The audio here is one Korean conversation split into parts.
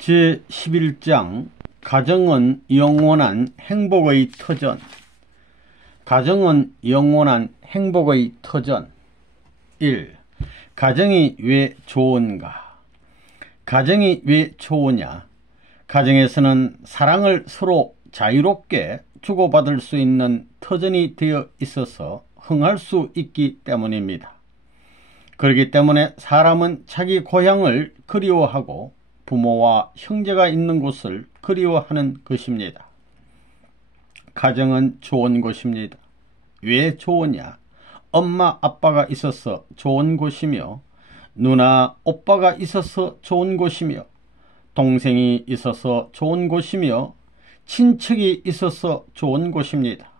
제11장 가정은 영원한 행복의 터전. 가정은 영원한 행복의 터전. 1. 가정이 왜 좋은가? 가정이 왜 좋으냐? 가정에서는 사랑을 서로 자유롭게 주고받을 수 있는 터전이 되어 있어서 흥할 수 있기 때문입니다. 그렇기 때문에 사람은 자기 고향을 그리워하고 부모와 형제가 있는 곳을 그리워하는 것입니다. 가정은 좋은 곳입니다. 왜 좋으냐? 엄마 아빠가 있어서 좋은 곳이며, 누나 오빠가 있어서 좋은 곳이며, 동생이 있어서 좋은 곳이며, 친척이 있어서 좋은 곳입니다.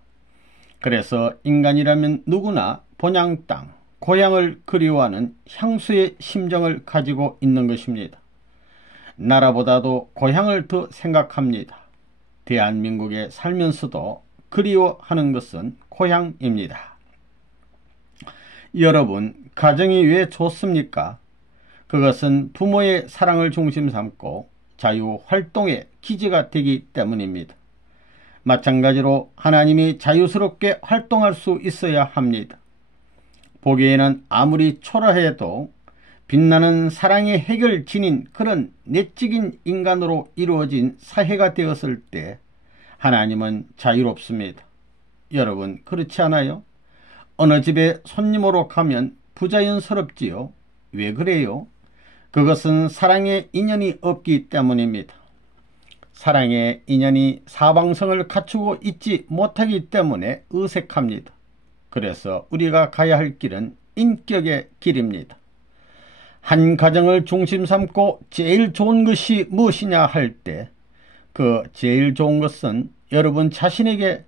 그래서 인간이라면 누구나 본향 땅, 고향을 그리워하는 향수의 심정을 가지고 있는 것입니다. 나라보다도 고향을 더 생각합니다. 대한민국에 살면서도 그리워하는 것은 고향입니다. 여러분, 가정이 왜 좋습니까? 그것은 부모의 사랑을 중심 삼고 자유활동의 기지가 되기 때문입니다. 마찬가지로 하나님이 자유스럽게 활동할 수 있어야 합니다. 보기에는 아무리 초라해도 빛나는 사랑의 해결진인 그런 내적인 인간으로 이루어진 사회가 되었을 때 하나님은 자유롭습니다. 여러분, 그렇지 않아요? 어느 집에 손님으로 가면 부자연스럽지요? 왜 그래요? 그것은 사랑의 인연이 없기 때문입니다. 사랑의 인연이 사방성을 갖추고 있지 못하기 때문에 어색합니다. 그래서 우리가 가야 할 길은 인격의 길입니다. 한 가정을 중심 삼고 제일 좋은 것이 무엇이냐 할 때 그 제일 좋은 것은 여러분 자신에서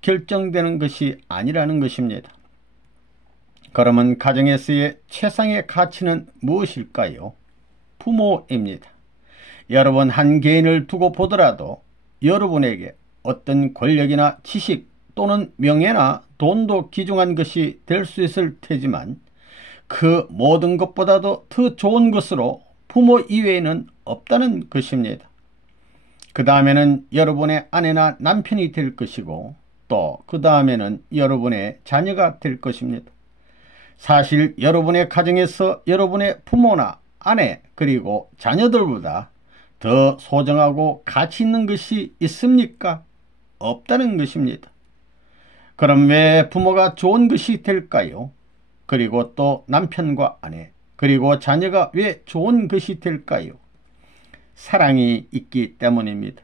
결정되는 것이 아니라는 것입니다. 그러면 가정에서의 최상의 가치는 무엇일까요? 부모입니다. 여러분 한 개인을 두고 보더라도 여러분에게 어떤 권력이나 지식 또는 명예나 돈도 귀중한 것이 될 수 있을 테지만 그 모든 것보다도 더 좋은 것으로 부모 이외에는 없다는 것입니다. 그 다음에는 여러분의 아내나 남편이 될 것이고 또 그 다음에는 여러분의 자녀가 될 것입니다. 사실 여러분의 가정에서 여러분의 부모나 아내 그리고 자녀들보다 더 소중하고 가치 있는 것이 있습니까? 없다는 것입니다. 그럼 왜 부모가 좋은 것이 될까요? 그리고 또 남편과 아내 그리고 자녀가 왜 좋은 것이 될까요? 사랑이 있기 때문입니다.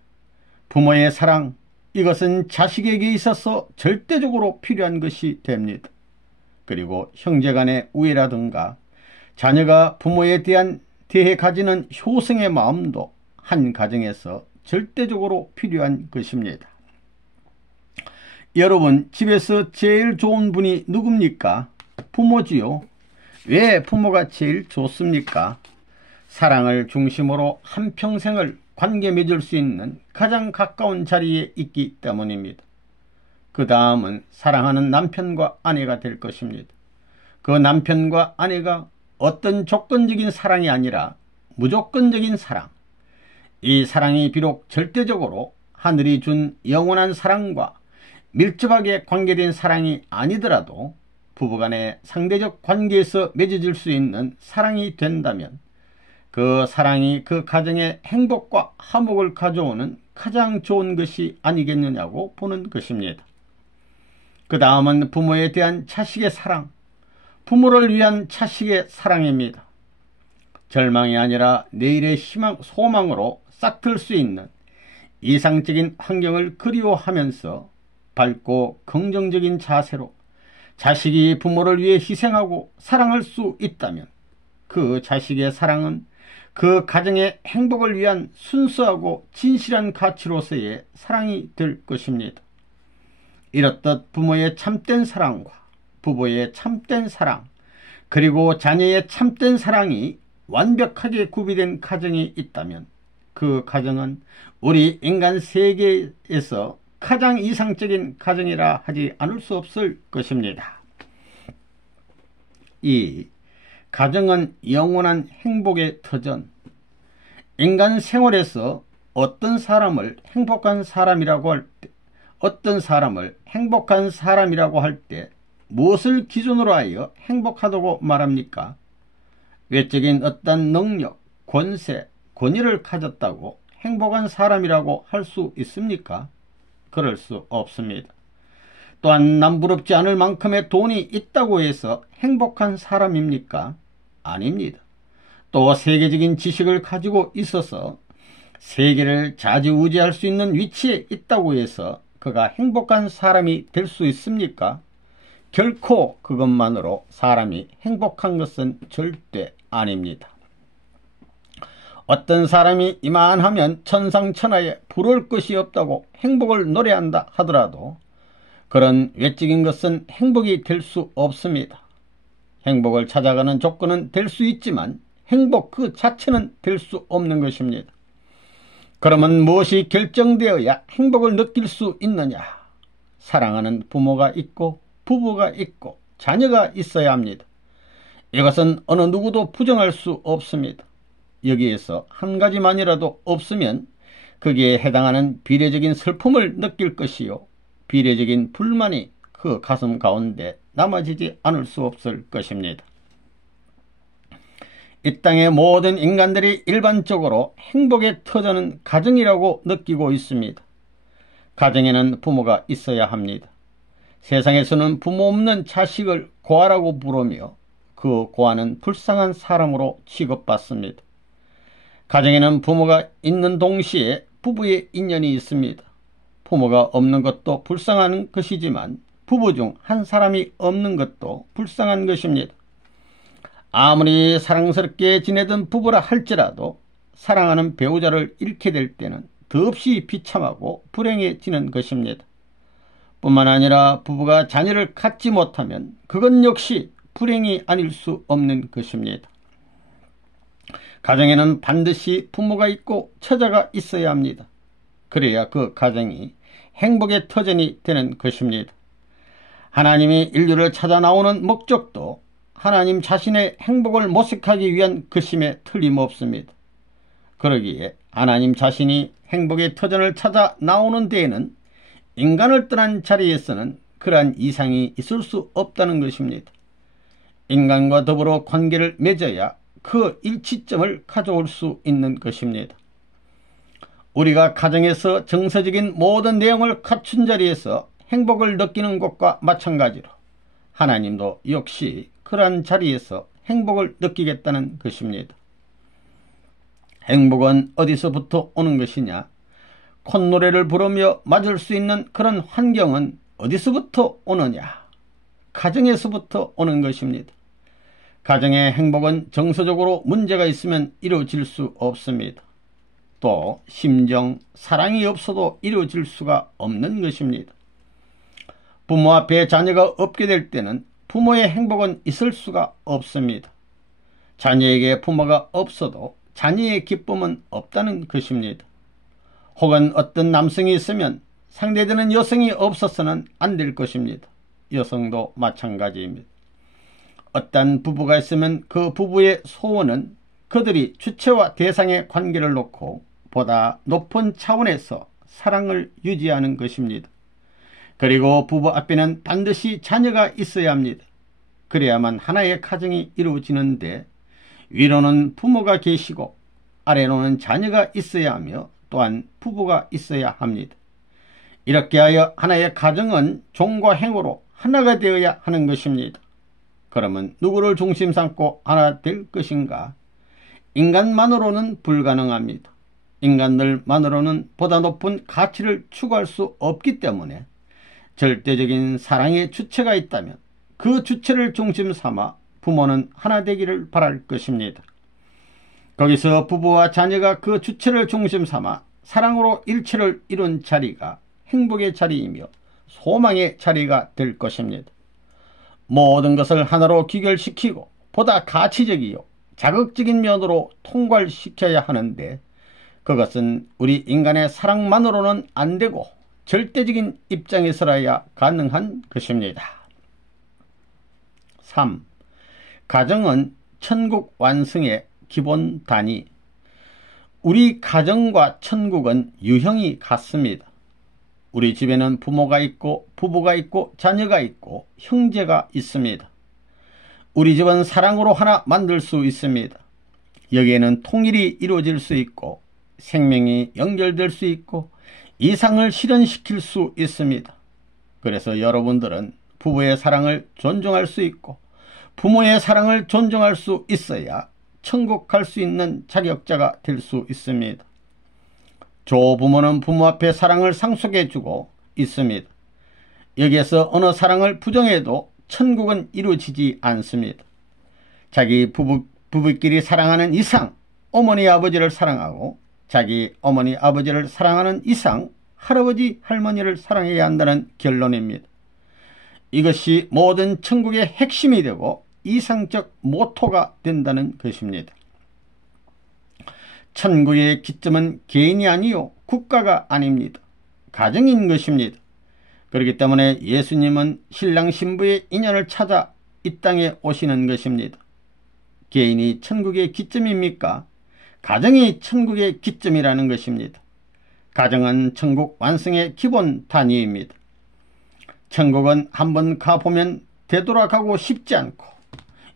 부모의 사랑, 이것은 자식에게 있어서 절대적으로 필요한 것이 됩니다. 그리고 형제간의 우애라든가 자녀가 부모에 대해 가지는 효성의 마음도 한 가정에서 절대적으로 필요한 것입니다. 여러분, 집에서 제일 좋은 분이 누굽니까? 부모지요. 왜 부모가 제일 좋습니까? 사랑을 중심으로 한평생을 관계 맺을 수 있는 가장 가까운 자리에 있기 때문입니다. 그 다음은 사랑하는 남편과 아내가 될 것입니다. 그 남편과 아내가 어떤 조건적인 사랑이 아니라 무조건적인 사랑. 이 사랑이 비록 절대적으로 하늘이 준 영원한 사랑과 밀접하게 관계된 사랑이 아니더라도 부부간의 상대적 관계에서 맺어질 수 있는 사랑이 된다면 그 사랑이 그 가정의 행복과 화목을 가져오는 가장 좋은 것이 아니겠느냐고 보는 것입니다. 그 다음은 부모에 대한 자식의 사랑, 부모를 위한 자식의 사랑입니다. 절망이 아니라 내일의 희망, 소망으로 싹틀 수 있는 이상적인 환경을 그리워하면서 밝고 긍정적인 자세로 자식이 부모를 위해 희생하고 사랑할 수 있다면 그 자식의 사랑은 그 가정의 행복을 위한 순수하고 진실한 가치로서의 사랑이 될 것입니다. 이렇듯 부모의 참된 사랑과 부부의 참된 사랑 그리고 자녀의 참된 사랑이 완벽하게 구비된 가정이 있다면 그 가정은 우리 인간 세계에서 가장 이상적인 가정이라 하지 않을 수 없을 것입니다. 2. 가정은 영원한 행복의 터전. 인간 생활에서 어떤 사람을 행복한 사람이라고 할 때 무엇을 기준으로 하여 행복하다고 말합니까? 외적인 어떤 능력, 권세, 권위를 가졌다고 행복한 사람이라고 할 수 있습니까? 그럴 수 없습니다. 또한 남부럽지 않을 만큼의 돈이 있다고 해서 행복한 사람입니까? 아닙니다. 또 세계적인 지식을 가지고 있어서 세계를 좌지우지할 수 있는 위치에 있다고 해서 그가 행복한 사람이 될 수 있습니까? 결코 그것만으로 사람이 행복한 것은 절대 아닙니다. 어떤 사람이 이만하면 천상천하에 부러울 것이 없다고 행복을 노래한다 하더라도 그런 외적인 것은 행복이 될 수 없습니다. 행복을 찾아가는 조건은 될 수 있지만 행복 그 자체는 될 수 없는 것입니다. 그러면 무엇이 결정되어야 행복을 느낄 수 있느냐? 사랑하는 부모가 있고 부부가 있고 자녀가 있어야 합니다. 이것은 어느 누구도 부정할 수 없습니다. 여기에서 한 가지만이라도 없으면 거기에 해당하는 비례적인 슬픔을 느낄 것이요 비례적인 불만이 그 가슴 가운데 남아지지 않을 수 없을 것입니다. 이 땅의 모든 인간들이 일반적으로 행복의 터전은 가정이라고 느끼고 있습니다. 가정에는 부모가 있어야 합니다. 세상에서는 부모 없는 자식을 고아라고 부르며 그 고아는 불쌍한 사람으로 취급받습니다. 가정에는 부모가 있는 동시에 부부의 인연이 있습니다. 부모가 없는 것도 불쌍한 것이지만 부부 중 한 사람이 없는 것도 불쌍한 것입니다. 아무리 사랑스럽게 지내던 부부라 할지라도 사랑하는 배우자를 잃게 될 때는 더없이 비참하고 불행해지는 것입니다. 뿐만 아니라 부부가 자녀를 갖지 못하면 그것 역시 불행이 아닐 수 없는 것입니다. 가정에는 반드시 부모가 있고 처자가 있어야 합니다. 그래야 그 가정이 행복의 터전이 되는 것입니다. 하나님이 인류를 찾아 나오는 목적도 하나님 자신의 행복을 모색하기 위한 것임에 틀림없습니다. 그러기에 하나님 자신이 행복의 터전을 찾아 나오는 데에는 인간을 떠난 자리에서는 그러한 이상이 있을 수 없다는 것입니다. 인간과 더불어 관계를 맺어야 그 일치점을 가져올 수 있는 것입니다. 우리가 가정에서 정서적인 모든 내용을 갖춘 자리에서 행복을 느끼는 것과 마찬가지로 하나님도 역시 그러한 자리에서 행복을 느끼겠다는 것입니다. 행복은 어디서부터 오는 것이냐? 콧노래를 부르며 맞을 수 있는 그런 환경은 어디서부터 오느냐? 가정에서부터 오는 것입니다. 가정의 행복은 정서적으로 문제가 있으면 이루어질 수 없습니다. 또 심정, 사랑이 없어도 이루어질 수가 없는 것입니다. 부모 앞에 자녀가 없게 될 때는 부모의 행복은 있을 수가 없습니다. 자녀에게 부모가 없어도 자녀의 기쁨은 없다는 것입니다. 혹은 어떤 남성이 있으면 상대되는 여성이 없어서는 안 될 것입니다. 여성도 마찬가지입니다. 어떤 부부가 있으면 그 부부의 소원은 그들이 주체와 대상의 관계를 놓고 보다 높은 차원에서 사랑을 유지하는 것입니다. 그리고 부부 앞에는 반드시 자녀가 있어야 합니다. 그래야만 하나의 가정이 이루어지는데 위로는 부모가 계시고 아래로는 자녀가 있어야 하며 또한 부부가 있어야 합니다. 이렇게 하여 하나의 가정은 종과 행으로 하나가 되어야 하는 것입니다. 그러면 누구를 중심 삼고 하나 될 것인가? 인간만으로는 불가능합니다. 인간들만으로는 보다 높은 가치를 추구할 수 없기 때문에 절대적인 사랑의 주체가 있다면 그 주체를 중심 삼아 부모는 하나 되기를 바랄 것입니다. 거기서 부부와 자녀가 그 주체를 중심 삼아 사랑으로 일체를 이룬 자리가 행복의 자리이며 소망의 자리가 될 것입니다. 모든 것을 하나로 귀결시키고 보다 가치적이요 자극적인 면으로 통괄시켜야 하는데 그것은 우리 인간의 사랑만으로는 안 되고 절대적인 입장에서라야 가능한 것입니다. 3. 가정은 천국 완성의 기본 단위. 우리 가정과 천국은 유형이 같습니다. 우리 집에는 부모가 있고 부부가 있고 자녀가 있고 형제가 있습니다. 우리 집은 사랑으로 하나 만들 수 있습니다. 여기에는 통일이 이루어질 수 있고 생명이 연결될 수 있고 이상을 실현시킬 수 있습니다. 그래서 여러분들은 부부의 사랑을 존중할 수 있고 부모의 사랑을 존중할 수 있어야 천국 갈 수 있는 자격자가 될 수 있습니다. 조부모는 부모 앞에 사랑을 상속해주고 있습니다. 여기에서 어느 사랑을 부정해도 천국은 이루어지지 않습니다. 자기 부부끼리 사랑하는 이상 어머니 아버지를 사랑하고 자기 어머니 아버지를 사랑하는 이상 할아버지 할머니를 사랑해야 한다는 결론입니다. 이것이 모든 천국의 핵심이 되고 이상적 모토가 된다는 것입니다. 천국의 기점은 개인이 아니요 국가가 아닙니다. 가정인 것입니다. 그렇기 때문에 예수님은 신랑 신부의 인연을 찾아 이 땅에 오시는 것입니다. 개인이 천국의 기점입니까? 가정이 천국의 기점이라는 것입니다. 가정은 천국 완성의 기본 단위입니다. 천국은 한번 가보면 되돌아가고 싶지 않고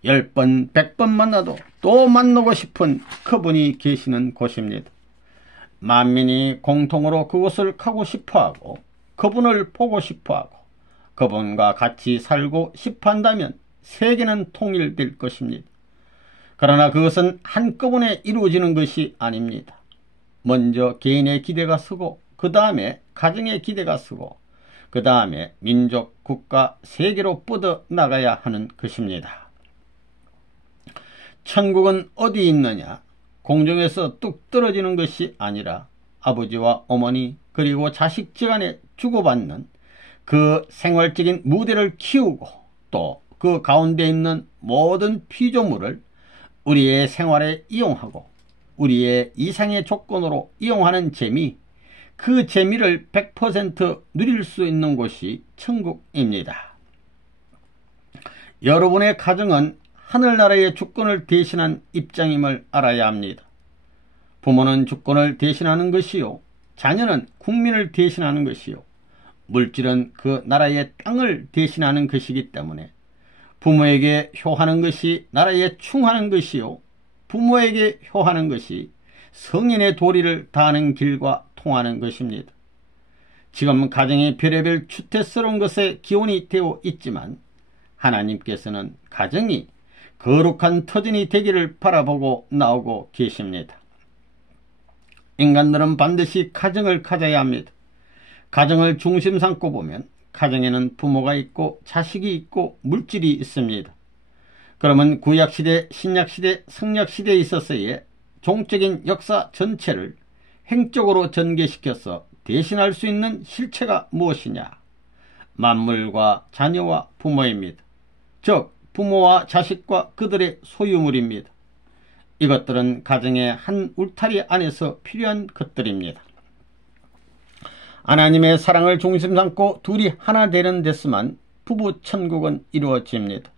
10번, 100번 만나도 또 만나고 싶은 그분이 계시는 곳입니다. 만민이 공통으로 그곳을 가고 싶어하고 그분을 보고 싶어하고 그분과 같이 살고 싶어한다면 세계는 통일될 것입니다. 그러나 그것은 한꺼번에 이루어지는 것이 아닙니다. 먼저 개인의 기대가 서고 그 다음에 가정의 기대가 서고 그 다음에 민족, 국가, 세계로 뻗어나가야 하는 것입니다. 천국은 어디 있느냐? 공중에서 뚝 떨어지는 것이 아니라 아버지와 어머니 그리고 자식지간에 주고받는 그 생활적인 무대를 키우고 또 그 가운데 있는 모든 피조물을 우리의 생활에 이용하고 우리의 이상의 조건으로 이용하는 재미, 그 재미를 100% 누릴 수 있는 곳이 천국입니다. 여러분의 가정은 하늘나라의 주권을 대신한 입장임을 알아야 합니다. 부모는 주권을 대신하는 것이요, 자녀는 국민을 대신하는 것이요, 물질은 그 나라의 땅을 대신하는 것이기 때문에 부모에게 효하는 것이 나라에 충하는 것이요, 부모에게 효하는 것이 성인의 도리를 다하는 길과 통하는 것입니다. 지금 가정이 별의별 추태스러운 것에 기원이 되어 있지만 하나님께서는 가정이 거룩한 터전이 되기를 바라보고 나오고 계십니다. 인간들은 반드시 가정을 가져야 합니다. 가정을 중심 삼고 보면 가정에는 부모가 있고 자식이 있고 물질이 있습니다. 그러면 구약시대, 신약시대, 성약시대에 있어서의 종적인 역사 전체를 행적으로 전개시켜서 대신할 수 있는 실체가 무엇이냐? 만물과 자녀와 부모입니다. 즉 부모와 자식과 그들의 소유물입니다. 이것들은 가정의 한 울타리 안에서 필요한 것들입니다. 하나님의 사랑을 중심 삼고 둘이 하나 되는 데서만 부부 천국은 이루어집니다.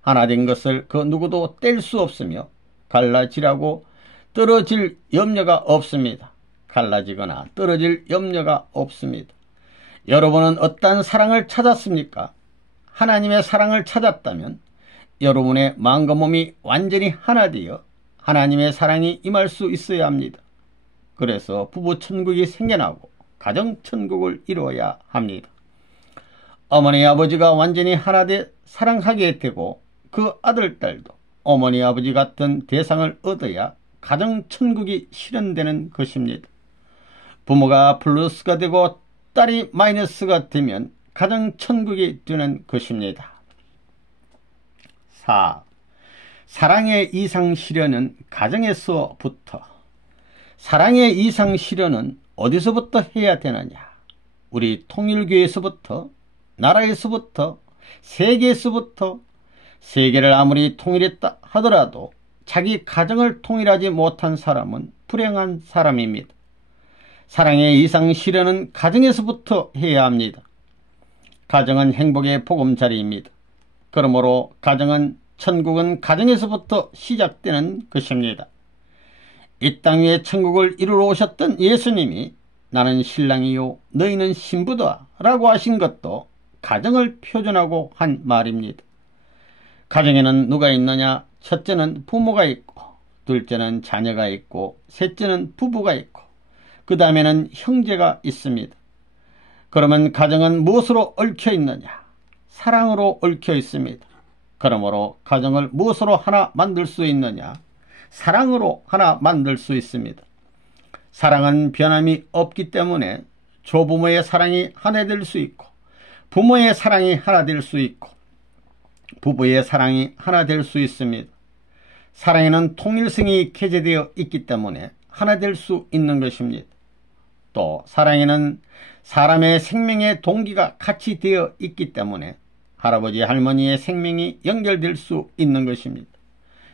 하나 된 것을 그 누구도 뗄 수 없으며 갈라지라고 떨어질 염려가 없습니다. 갈라지거나 떨어질 염려가 없습니다. 여러분은 어떠한 사랑을 찾았습니까? 하나님의 사랑을 찾았다면 여러분의 마음과 몸이 완전히 하나 되어 하나님의 사랑이 임할 수 있어야 합니다. 그래서 부부 천국이 생겨나고 가정 천국을 이루어야 합니다. 어머니 아버지가 완전히 하나 돼 사랑하게 되고 그 아들 딸도 어머니 아버지 같은 대상을 얻어야 가정 천국이 실현되는 것입니다. 부모가 플러스가 되고 딸이 마이너스가 되면 가정 천국이 되는 것입니다. 4. 사랑의 이상 실현은 가정에서부터. 사랑의 이상 실현은 어디서부터 해야 되느냐? 우리 통일교에서부터, 나라에서부터, 세계에서부터. 세계를 아무리 통일했다 하더라도 자기 가정을 통일하지 못한 사람은 불행한 사람입니다. 사랑의 이상 실현은 가정에서부터 해야 합니다. 가정은 행복의 보금자리입니다. 그러므로 천국은 가정에서부터 시작되는 것입니다. 이 땅 위에 천국을 이루러 오셨던 예수님이 나는 신랑이요 너희는 신부다 라고 하신 것도 가정을 표준하고 한 말입니다. 가정에는 누가 있느냐? 첫째는 부모가 있고, 둘째는 자녀가 있고, 셋째는 부부가 있고, 그 다음에는 형제가 있습니다. 그러면 가정은 무엇으로 얽혀 있느냐? 사랑으로 얽혀 있습니다. 그러므로 가정을 무엇으로 하나 만들 수 있느냐? 사랑으로 하나 만들 수 있습니다. 사랑은 변함이 없기 때문에 조부모의 사랑이 하나 될 수 있고, 부모의 사랑이 하나 될 수 있고, 부부의 사랑이 하나 될 수 있습니다. 사랑에는 통일성이 개재되어 있기 때문에 하나 될 수 있는 것입니다. 또 사랑에는 사람의 생명의 동기가 같이 되어 있기 때문에 할아버지 할머니의 생명이 연결될 수 있는 것입니다.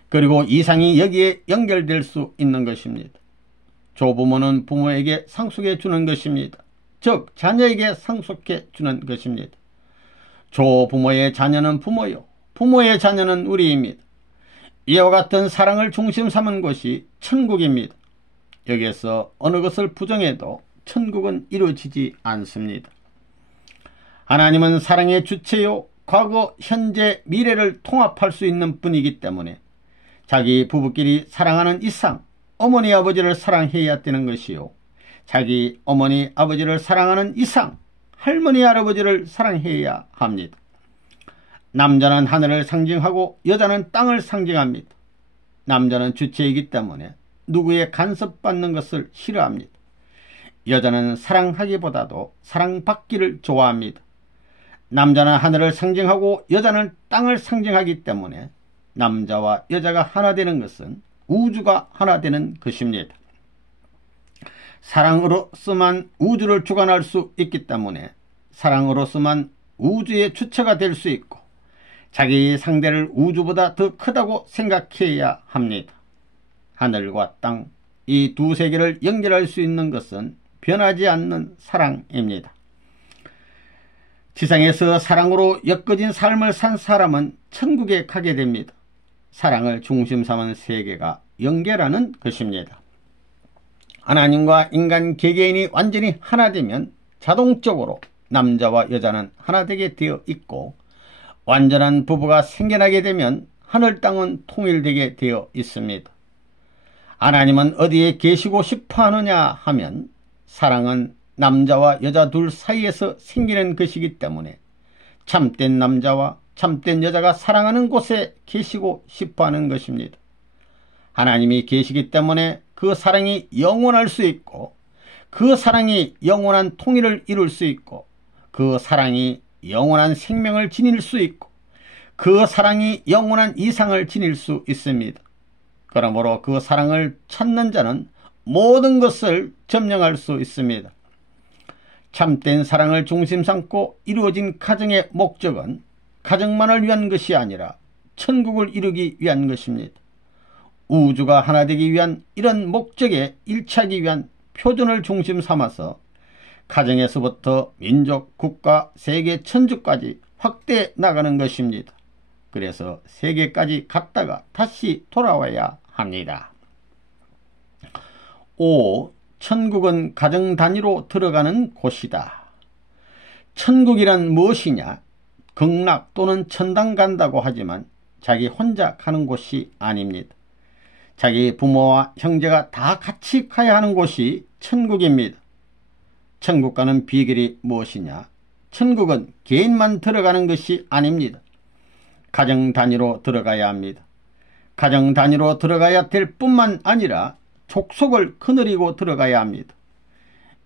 그리고 이상이 여기에 연결될 수 있는 것입니다. 조부모는 부모에게 상속해 주는 것입니다. 즉 자녀에게 상속해 주는 것입니다. 조부모의 자녀는 부모요, 부모의 자녀는 우리입니다. 이와 같은 사랑을 중심 삼은 곳이 천국입니다. 여기에서 어느 것을 부정해도 천국은 이루어지지 않습니다. 하나님은 사랑의 주체요, 과거, 현재, 미래를 통합할 수 있는 분이기 때문에 자기 부부끼리 사랑하는 이상 어머니 아버지를 사랑해야 되는 것이요, 자기 어머니 아버지를 사랑하는 이상 할머니 할아버지를 사랑해야 합니다. 남자는 하늘을 상징하고 여자는 땅을 상징합니다. 남자는 주체이기 때문에 누구의 간섭받는 것을 싫어합니다. 여자는 사랑하기보다도 사랑받기를 좋아합니다. 남자는 하늘을 상징하고 여자는 땅을 상징하기 때문에 남자와 여자가 하나 되는 것은 우주가 하나 되는 것입니다. 사랑으로서만 우주를 주관할 수 있기 때문에 사랑으로서만 우주의 주체가 될 수 있고 자기 상대를 우주보다 더 크다고 생각해야 합니다. 하늘과 땅, 이 두 세계를 연결할 수 있는 것은 변하지 않는 사랑입니다. 지상에서 사랑으로 엮어진 삶을 산 사람은 천국에 가게 됩니다. 사랑을 중심 삼은 세계가 연결하는 것입니다. 하나님과 인간 개개인이 완전히 하나 되면 자동적으로 남자와 여자는 하나 되게 되어 있고, 완전한 부부가 생겨나게 되면 하늘 땅은 통일되게 되어 있습니다. 하나님은 어디에 계시고 싶어 하느냐 하면 사랑은 남자와 여자 둘 사이에서 생기는 것이기 때문에 참된 남자와 참된 여자가 사랑하는 곳에 계시고 싶어 하는 것입니다. 하나님이 계시기 때문에 그 사랑이 영원할 수 있고, 그 사랑이 영원한 통일을 이룰 수 있고, 그 사랑이 영원한 생명을 지닐 수 있고, 그 사랑이 영원한 이상을 지닐 수 있습니다. 그러므로 그 사랑을 찾는 자는 모든 것을 점령할 수 있습니다. 참된 사랑을 중심 삼고 이루어진 가정의 목적은 가정만을 위한 것이 아니라 천국을 이루기 위한 것입니다. 우주가 하나 되기 위한 이런 목적에 일치하기 위한 표준을 중심 삼아서 가정에서부터 민족, 국가, 세계, 천주까지 확대해 나가는 것입니다. 그래서 세계까지 갔다가 다시 돌아와야 합니다. 5. 천국은 가정 단위로 들어가는 곳이다. 천국이란 무엇이냐? 극락 또는 천당 간다고 하지만 자기 혼자 가는 곳이 아닙니다. 자기 부모와 형제가 다 같이 가야 하는 곳이 천국입니다. 천국 가는 비결이 무엇이냐? 천국은 개인만 들어가는 것이 아닙니다. 가정 단위로 들어가야 합니다. 가정 단위로 들어가야 될 뿐만 아니라 족속을 거느리고 들어가야 합니다.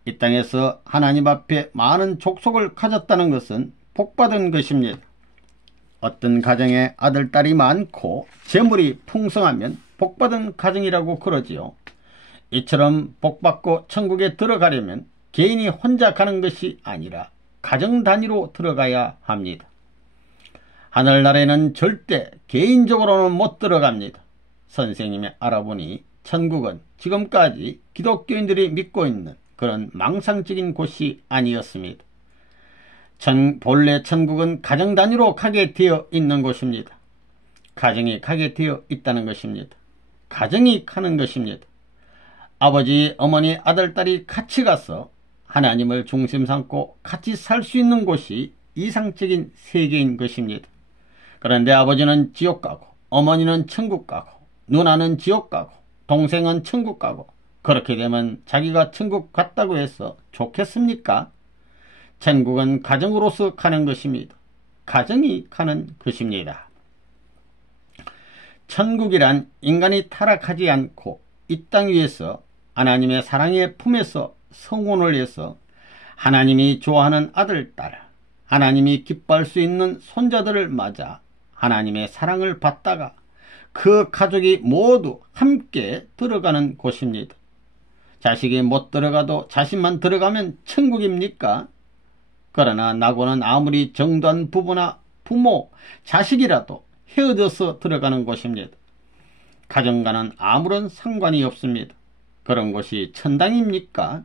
이 땅에서 하나님 앞에 많은 족속을 가졌다는 것은 복받은 것입니다. 어떤 가정에 아들, 딸이 많고 재물이 풍성하면 복받은 가정이라고 그러지요. 이처럼 복받고 천국에 들어가려면 개인이 혼자 가는 것이 아니라 가정 단위로 들어가야 합니다. 하늘나라에는 절대 개인적으로는 못 들어갑니다. 선생님이 알아보니 천국은 지금까지 기독교인들이 믿고 있는 그런 망상적인 곳이 아니었습니다. 본래 천국은 가정 단위로 가게 되어 있는 곳입니다. 가정이 가게 되어 있다는 것입니다. 가정이 가는 것입니다. 아버지, 어머니, 아들, 딸이 같이 가서 하나님을 중심 삼고 같이 살 수 있는 곳이 이상적인 세계인 것입니다. 그런데 아버지는 지옥 가고, 어머니는 천국 가고, 누나는 지옥 가고, 동생은 천국 가고, 그렇게 되면 자기가 천국 갔다고 해서 좋겠습니까? 천국은 가정으로서 가는 것입니다. 가정이 가는 것입니다. 천국이란 인간이 타락하지 않고 이 땅 위에서 하나님의 사랑의 품에서 성혼을 해서 하나님이 좋아하는 아들, 딸, 하나님이 기뻐할 수 있는 손자들을 맞아 하나님의 사랑을 받다가 그 가족이 모두 함께 들어가는 곳입니다. 자식이 못 들어가도 자신만 들어가면 천국입니까? 그러나 나고는 아무리 정도한 부부나 부모, 자식이라도 헤어져서 들어가는 곳입니다. 가정과는 아무런 상관이 없습니다. 그런 곳이 천당입니까?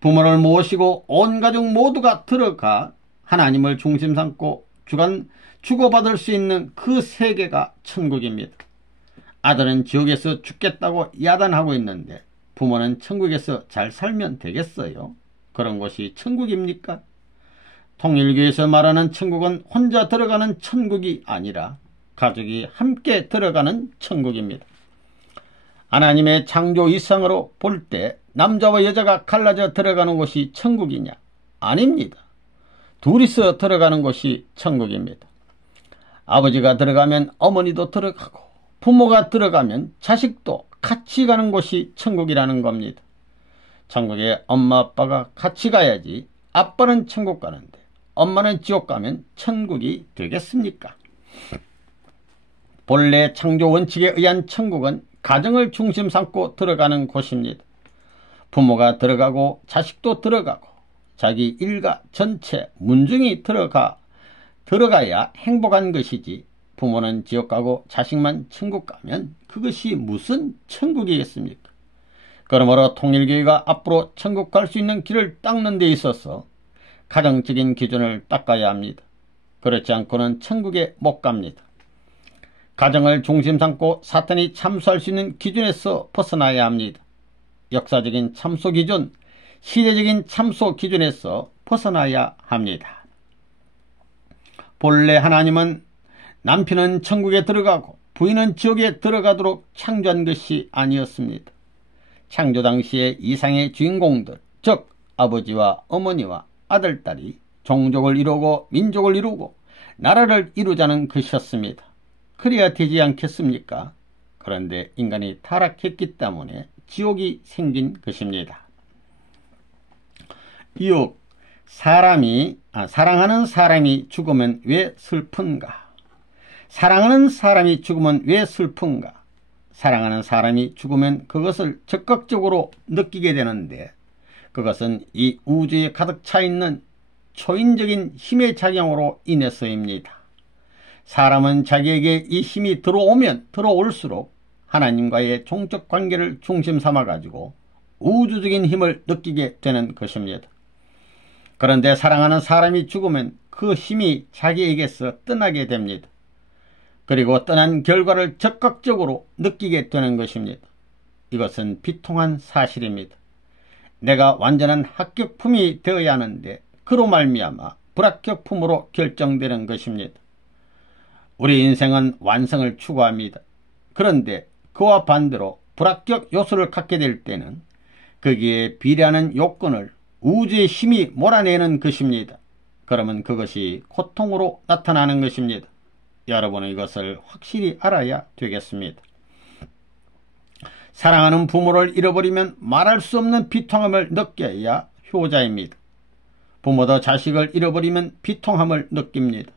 부모를 모시고 온 가족 모두가 들어가 하나님을 중심 삼고 주고받을 수 있는 그 세계가 천국입니다. 아들은 지옥에서 죽겠다고 야단하고 있는데 부모는 천국에서 잘 살면 되겠어요? 그런 곳이 천국입니까? 통일교에서 말하는 천국은 혼자 들어가는 천국이 아니라 가족이 함께 들어가는 천국입니다. 하나님의 창조 이상으로 볼 때 남자와 여자가 갈라져 들어가는 곳이 천국이냐? 아닙니다. 둘이서 들어가는 곳이 천국입니다. 아버지가 들어가면 어머니도 들어가고, 부모가 들어가면 자식도 같이 가는 곳이 천국이라는 겁니다. 천국에 엄마 아빠가 같이 가야지 아빠는 천국 가는데 엄마는 지옥 가면 천국이 되겠습니까? 본래 창조 원칙에 의한 천국은 가정을 중심 삼고 들어가는 곳입니다. 부모가 들어가고 자식도 들어가고 자기 일가 전체 문중이 들어가야 행복한 것이지, 부모는 지옥 가고 자식만 천국 가면 그것이 무슨 천국이겠습니까? 그러므로 통일교회가 앞으로 천국 갈 수 있는 길을 닦는 데 있어서 가정적인 기준을 닦아야 합니다. 그렇지 않고는 천국에 못 갑니다. 가정을 중심 삼고 사탄이 참소할 수 있는 기준에서 벗어나야 합니다. 역사적인 참소 기준, 시대적인 참소 기준에서 벗어나야 합니다. 본래 하나님은 남편은 천국에 들어가고 부인은 지옥에 들어가도록 창조한 것이 아니었습니다. 창조 당시의 이상의 주인공들, 즉 아버지와 어머니와 아들, 딸이 종족을 이루고 민족을 이루고 나라를 이루자는 것이었습니다. 그래야 되지 않겠습니까? 그런데 인간이 타락했기 때문에 지옥이 생긴 것입니다. 6. 사랑하는 사람이 죽으면 왜 슬픈가? 사랑하는 사람이 죽으면 왜 슬픈가? 사랑하는 사람이 죽으면 그것을 적극적으로 느끼게 되는데, 그것은 이 우주에 가득 차 있는 초인적인 힘의 작용으로 인해서입니다. 사람은 자기에게 이 힘이 들어오면 들어올수록 하나님과의 종적 관계를 중심 삼아가지고 우주적인 힘을 느끼게 되는 것입니다. 그런데 사랑하는 사람이 죽으면 그 힘이 자기에게서 떠나게 됩니다. 그리고 떠난 결과를 적극적으로 느끼게 되는 것입니다. 이것은 비통한 사실입니다. 내가 완전한 합격품이 되어야 하는데 그로 말미암아 불합격품으로 결정되는 것입니다. 우리 인생은 완성을 추구합니다. 그런데 그와 반대로 불합격 요소를 갖게 될 때는 거기에 비례하는 요건을 우주의 힘이 몰아내는 것입니다. 그러면 그것이 고통으로 나타나는 것입니다. 여러분은 이것을 확실히 알아야 되겠습니다. 사랑하는 부모를 잃어버리면 말할 수 없는 비통함을 느껴야 효자입니다. 부모도 자식을 잃어버리면 비통함을 느낍니다.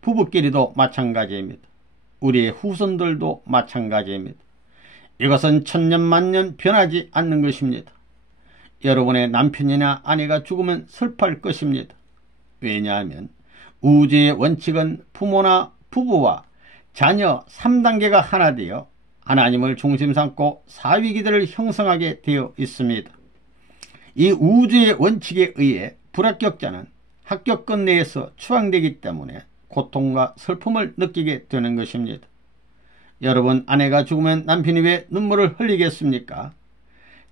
부부끼리도 마찬가지입니다. 우리의 후손들도 마찬가지입니다. 이것은 천년만년 변하지 않는 것입니다. 여러분의 남편이나 아내가 죽으면 슬퍼할 것입니다. 왜냐하면 우주의 원칙은 부모나 부부와 자녀 3단계가 하나 되어 하나님을 중심 삼고 사위기들을 형성하게 되어 있습니다. 이 우주의 원칙에 의해 불합격자는 합격권 내에서 추앙되기 때문에 고통과 슬픔을 느끼게 되는 것입니다. 여러분, 아내가 죽으면 남편이 왜 눈물을 흘리겠습니까?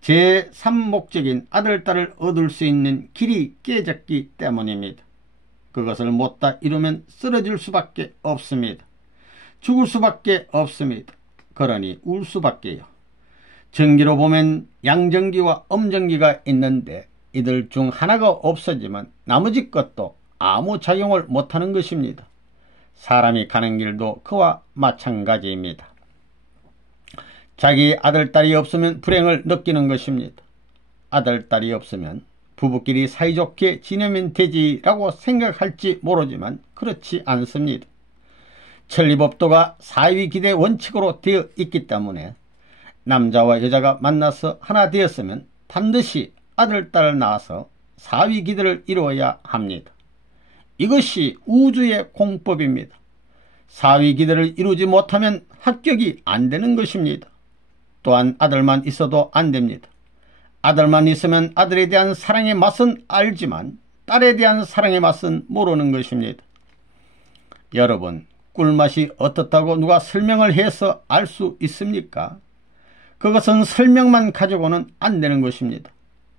제3목적인 아들, 딸을 얻을 수 있는 길이 깨졌기 때문입니다. 그것을 못다 이루면 쓰러질 수밖에 없습니다. 죽을 수밖에 없습니다. 그러니 울 수밖에요. 전기로 보면 양전기와 음전기가 있는데 이들 중 하나가 없어지면 나머지 것도 아무 작용을 못하는 것입니다. 사람이 가는 길도 그와 마찬가지입니다. 자기 아들, 딸이 없으면 불행을 느끼는 것입니다. 아들, 딸이 없으면 부부끼리 사이좋게 지내면 되지라고 생각할지 모르지만 그렇지 않습니다. 천리법도가 사위기대 원칙으로 되어 있기 때문에 남자와 여자가 만나서 하나 되었으면 반드시 아들, 딸을 낳아서 사위기대를 이루어야 합니다. 이것이 우주의 공법입니다. 사위기대를 이루지 못하면 합격이 안 되는 것입니다. 또한 아들만 있어도 안 됩니다. 아들만 있으면 아들에 대한 사랑의 맛은 알지만 딸에 대한 사랑의 맛은 모르는 것입니다. 여러분, 꿀맛이 어떻다고 누가 설명을 해서 알 수 있습니까? 그것은 설명만 가지고는 안 되는 것입니다.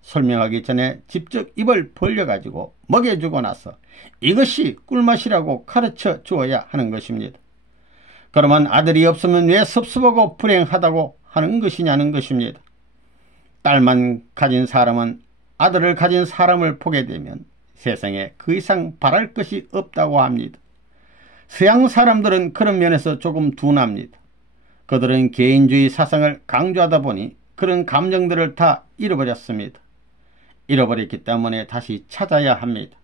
설명하기 전에 직접 입을 벌려가지고 먹여주고 나서 이것이 꿀맛이라고 가르쳐 주어야 하는 것입니다. 그러면 아들이 없으면 왜 섭섭하고 불행하다고 하는 것이냐는 것입니다. 딸만 가진 사람은 아들을 가진 사람을 보게 되면 세상에 그 이상 바랄 것이 없다고 합니다. 서양 사람들은 그런 면에서 조금 둔합니다. 그들은 개인주의 사상을 강조하다 보니 그런 감정들을 다 잃어버렸습니다. 잃어버렸기 때문에 다시 찾아야 합니다.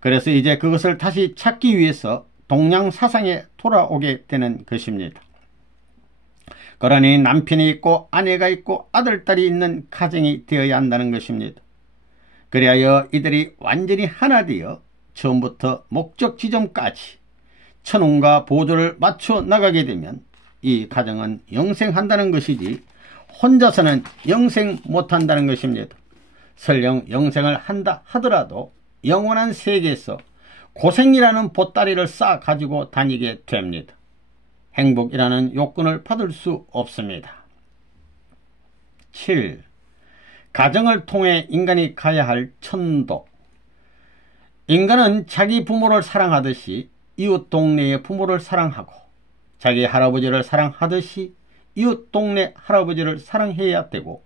그래서 이제 그것을 다시 찾기 위해서 동양 사상에 돌아오게 되는 것입니다. 그러니 남편이 있고 아내가 있고 아들, 딸이 있는 가정이 되어야 한다는 것입니다. 그리하여 이들이 완전히 하나 되어 처음부터 목적 지점까지 천운과 보조를 맞춰 나가게 되면 이 가정은 영생한다는 것이지 혼자서는 영생 못한다는 것입니다. 설령 영생을 한다 하더라도 영원한 세계에서 고생이라는 보따리를 싸 가지고 다니게 됩니다. 행복이라는 요건을 받을 수 없습니다. 7. 가정을 통해 인간이 가야 할 천도. 인간은 자기 부모를 사랑하듯이 이웃 동네의 부모를 사랑하고 자기 할아버지를 사랑하듯이 이웃 동네 할아버지를 사랑해야 되고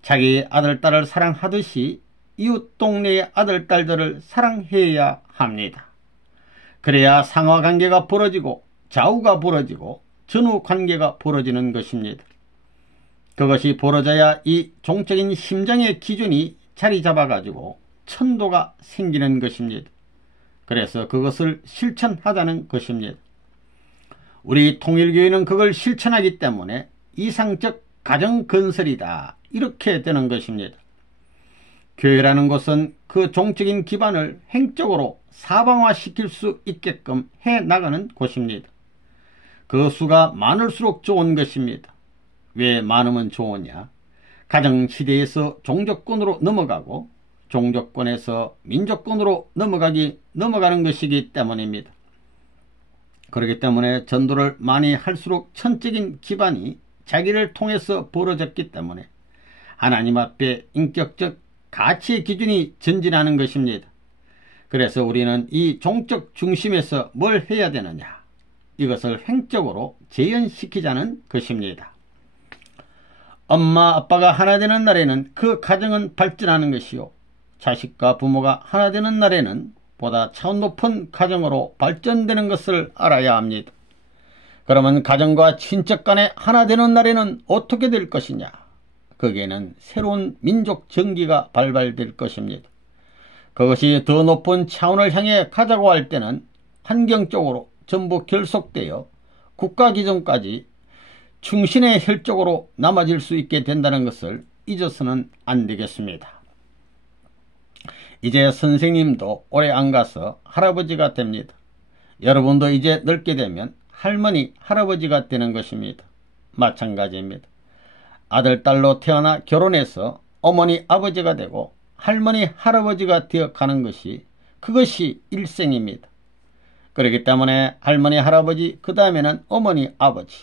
자기 아들, 딸을 사랑하듯이 이웃 동네의 아들, 딸들을 사랑해야 합니다. 그래야 상하관계가 벌어지고 좌우가 벌어지고 전후관계가 벌어지는 것입니다. 그것이 벌어져야 이 종적인 심정의 기준이 자리 잡아가지고 천도가 생기는 것입니다. 그래서 그것을 실천하자는 것입니다. 우리 통일교회는 그걸 실천하기 때문에 이상적 가정건설이다 이렇게 되는 것입니다. 교회라는 것은 그 종적인 기반을 행적으로 사방화시킬 수 있게끔 해나가는 곳입니다. 그 수가 많을수록 좋은 것입니다. 왜 많으면 좋으냐? 가정시대에서 종족권으로 넘어가고 종족권에서 민족권으로 넘어가는 것이기 때문입니다. 그렇기 때문에 전도를 많이 할수록 천적인 기반이 자기를 통해서 벌어졌기 때문에 하나님 앞에 인격적 가치의 기준이 전진하는 것입니다. 그래서 우리는 이 종적 중심에서 뭘 해야 되느냐? 이것을 행적으로 재현시키자는 것입니다. 엄마 아빠가 하나 되는 날에는 그 가정은 발전하는 것이요 자식과 부모가 하나 되는 날에는 보다 차원 높은 가정으로 발전되는 것을 알아야 합니다. 그러면 가정과 친척 간에 하나 되는 날에는 어떻게 될 것이냐? 거기에는 새로운 민족 정기가 발발될 것입니다. 그것이 더 높은 차원을 향해 가자고 할 때는 환경적으로 전부 결속되어 국가 기준까지 충신의 혈족으로 남아질 수 있게 된다는 것을 잊어서는 안 되겠습니다. 이제 선생님도 오래 안 가서 할아버지가 됩니다. 여러분도 이제 늙게 되면 할머니, 할아버지가 되는 것입니다. 마찬가지입니다. 아들, 딸로 태어나 결혼해서 어머니, 아버지가 되고 할머니, 할아버지가 되어 가는 것이 그것이 일생입니다. 그렇기 때문에 할머니, 할아버지, 그 다음에는 어머니, 아버지,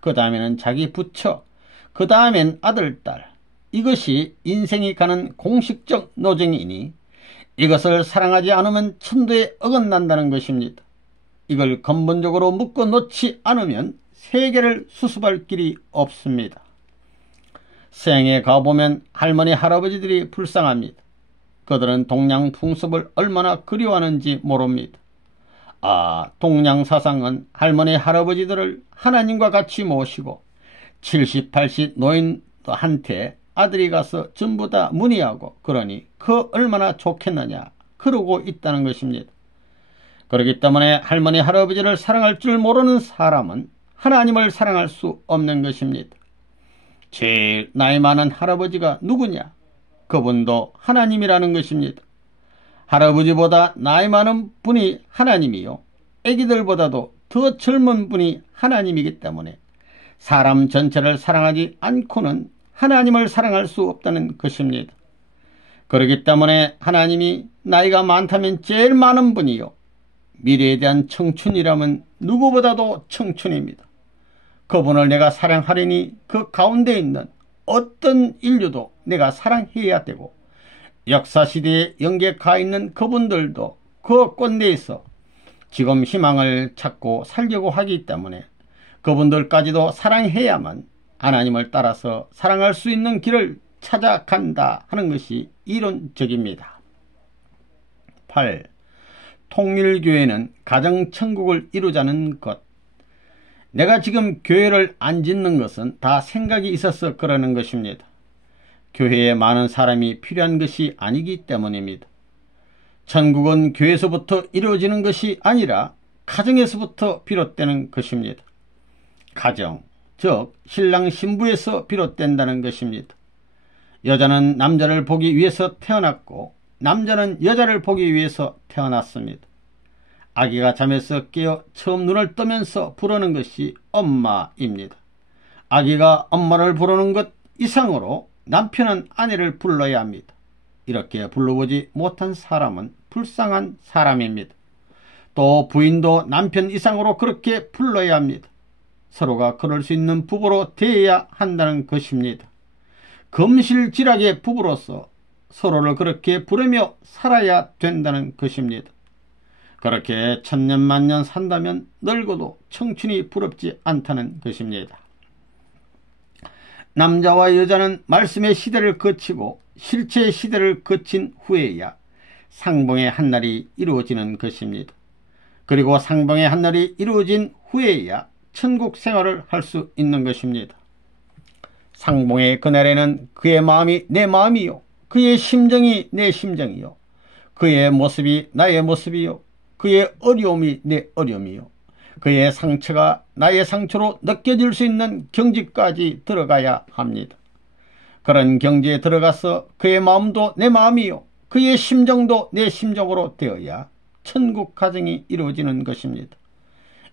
그 다음에는 자기 부처, 그 다음엔 아들, 딸, 이것이 인생이 가는 공식적 노정이니 이것을 사랑하지 않으면 천도에 어긋난다는 것입니다. 이걸 근본적으로 묶어 놓지 않으면 세계를 수습할 길이 없습니다. 생에 가보면 할머니 할아버지들이 불쌍합니다. 그들은 동양 풍습을 얼마나 그리워하는지 모릅니다. 동양 사상은 할머니 할아버지들을 하나님과 같이 모시고 70, 80 노인한테 아들이 가서 전부 다 문의하고 그러니 그 얼마나 좋겠느냐 그러고 있다는 것입니다. 그렇기 때문에 할머니 할아버지를 사랑할 줄 모르는 사람은 하나님을 사랑할 수 없는 것입니다. 제일 나이 많은 할아버지가 누구냐? 그분도 하나님이라는 것입니다. 할아버지보다 나이 많은 분이 하나님이요, 애기들보다도 더 젊은 분이 하나님이기 때문에 사람 전체를 사랑하지 않고는 하나님을 사랑할 수 없다는 것입니다. 그렇기 때문에 하나님이 나이가 많다면 제일 많은 분이요, 미래에 대한 청춘이라면 누구보다도 청춘입니다. 그분을 내가 사랑하려니 그 가운데 있는 어떤 인류도 내가 사랑해야 되고 역사시대에 연계 가 있는 그분들도 그 꼰대에서 지금 희망을 찾고 살려고 하기 때문에 그분들까지도 사랑해야만 하나님을 따라서 사랑할 수 있는 길을 찾아간다 하는 것이 이론적입니다. 8. 통일교회는 가정천국을 이루자는 것. 내가 지금 교회를 안 짓는 것은 다 생각이 있어서 그러는 것입니다. 교회에 많은 사람이 필요한 것이 아니기 때문입니다. 천국은 교회에서부터 이루어지는 것이 아니라 가정에서부터 비롯되는 것입니다. 가정, 즉 신랑 신부에서 비롯된다는 것입니다. 여자는 남자를 보기 위해서 태어났고 남자는 여자를 보기 위해서 태어났습니다. 아기가 잠에서 깨어 처음 눈을 뜨면서 부르는 것이 엄마입니다. 아기가 엄마를 부르는 것 이상으로 남편은 아내를 불러야 합니다. 이렇게 불러보지 못한 사람은 불쌍한 사람입니다. 또 부인도 남편 이상으로 그렇게 불러야 합니다. 서로가 그럴 수 있는 부부로 되어야 한다는 것입니다. 금실질하게 부부로서 서로를 그렇게 부르며 살아야 된다는 것입니다. 그렇게 천년만년 산다면 늙어도 청춘이 부럽지 않다는 것입니다. 남자와 여자는 말씀의 시대를 거치고 실체의 시대를 거친 후에야 상봉의 한날이 이루어지는 것입니다. 그리고 상봉의 한날이 이루어진 후에야 천국 생활을 할 수 있는 것입니다. 상봉의 그날에는 그의 마음이 내 마음이요, 그의 심정이 내 심정이요, 그의 모습이 나의 모습이요, 그의 어려움이 내 어려움이요, 그의 상처가 나의 상처로 느껴질 수 있는 경지까지 들어가야 합니다. 그런 경지에 들어가서 그의 마음도 내 마음이요, 그의 심정도 내 심정으로 되어야 천국 가정이 이루어지는 것입니다.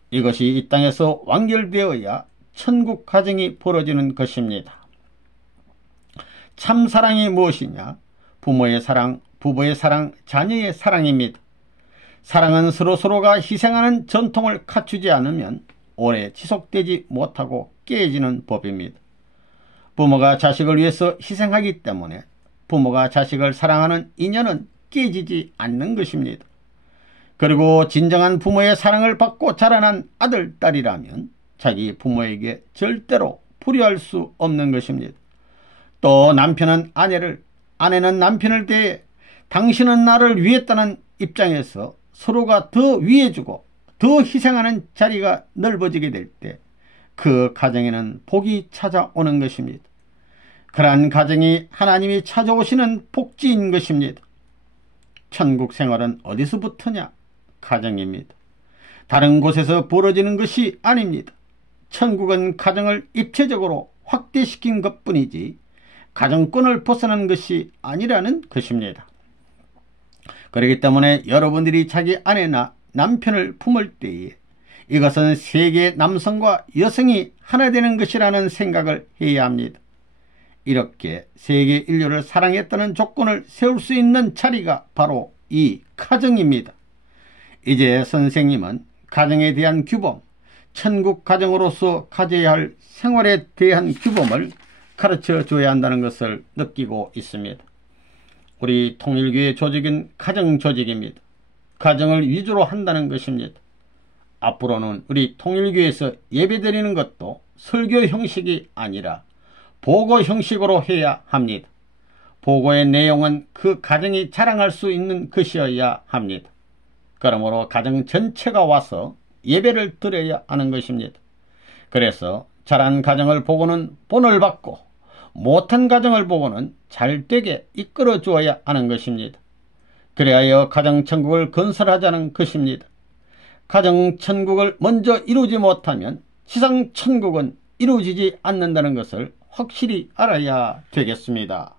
이것이 이 땅에서 완결되어야 천국 가정이 벌어지는 것입니다. 참 사랑이 무엇이냐? 부모의 사랑, 부부의 사랑, 자녀의 사랑입니다. 사랑은 서로서로가 희생하는 전통을 갖추지 않으면 오래 지속되지 못하고 깨지는 법입니다. 부모가 자식을 위해서 희생하기 때문에 부모가 자식을 사랑하는 인연은 깨지지 않는 것입니다. 그리고 진정한 부모의 사랑을 받고 자라난 아들, 딸이라면 자기 부모에게 절대로 불의할 수 없는 것입니다. 또 남편은 아내를, 아내는 남편을 대해 당신은 나를 위했다는 입장에서 서로가 더 위해주고 더 희생하는 자리가 넓어지게 될 때 그 가정에는 복이 찾아오는 것입니다. 그러한 가정이 하나님이 찾아오시는 복지인 것입니다. 천국 생활은 어디서부터냐? 가정입니다. 다른 곳에서 벌어지는 것이 아닙니다. 천국은 가정을 입체적으로 확대시킨 것뿐이지 가정권을 벗어난 것이 아니라는 것입니다. 그렇기 때문에 여러분들이 자기 아내나 남편을 품을 때에 이것은 세계 남성과 여성이 하나 되는 것이라는 생각을 해야 합니다. 이렇게 세계 인류를 사랑했다는 조건을 세울 수 있는 자리가 바로 이 가정입니다. 이제 선생님은 가정에 대한 규범, 천국 가정으로서 가져야 할 생활에 대한 규범을 가르쳐 줘야 한다는 것을 느끼고 있습니다. 우리 통일교회 조직은 가정조직입니다. 가정을 위주로 한다는 것입니다. 앞으로는 우리 통일교회에서 예배드리는 것도 설교 형식이 아니라 보고 형식으로 해야 합니다. 보고의 내용은 그 가정이 자랑할 수 있는 것이어야 합니다. 그러므로 가정 전체가 와서 예배를 드려야 하는 것입니다. 그래서 잘한 가정을 보고는 본을 받고 못한 가정을 보고는 잘되게 이끌어 주어야 하는 것입니다. 그래야 가정천국을 건설하자는 것입니다. 가정천국을 먼저 이루지 못하면 지상천국은 이루어지지 않는다는 것을 확실히 알아야 되겠습니다.